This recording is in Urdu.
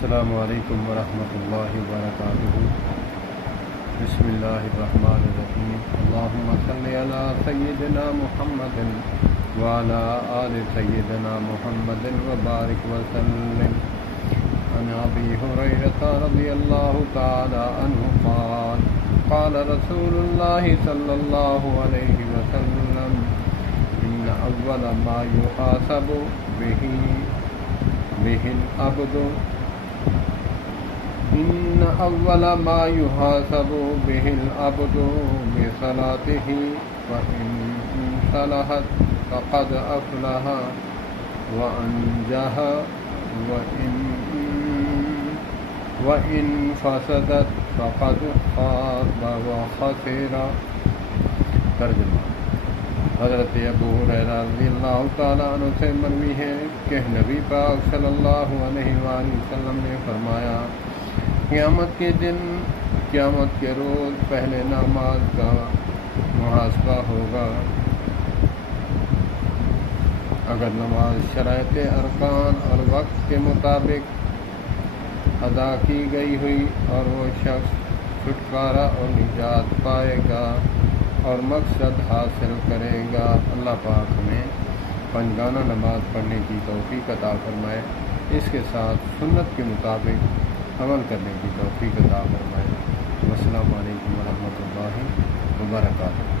السلام علیکم ورحمۃ اللہ وبرکاتہ۔ بسم اللہ الرحمن الرحیم۔ اللہم صلی علی سیدنا محمد وعلی آل سیدنا محمد وبارک وسلم۔ عن ابی ہریرۃ رضی اللہ تعالی عنہ قال قال رسول اللہ صلی اللہ علیہ وسلم ان اول ما یحاسب به العبد إن أول ما يحاسب به العبد بصلاته وإن صلحت فقد أفلح وأنجح وإن فسدت فقد خاب وخسر۔ ترجمہ: حضرت ابو ہریرہ رضی اللہ تعالیٰ عنہ سے مروی ہے کہ نبی پاک صلی اللہ علیہ وآلہ وسلم نے فرمایا، قیامت کے دن، قیامت کے روز پہلے نماز کا محاسبہ ہوگا۔ اگر نماز شرائط ارکان اور وقت کے مطابق ادا کی گئی ہوئی اور وہ شخص چھٹکارا اور نجات پائے گا اور مقصد حاصل کرے گا۔ اللہ پاک ہمیں پنجگانہ نماز پڑھنے کی توفیق عطا فرمائے، اس کے ساتھ سنت کے مطابق عمل کرنے کی توفیق عطا فرمائے۔ السلام علیکم ورحمۃ اللہ وبرکاتہ۔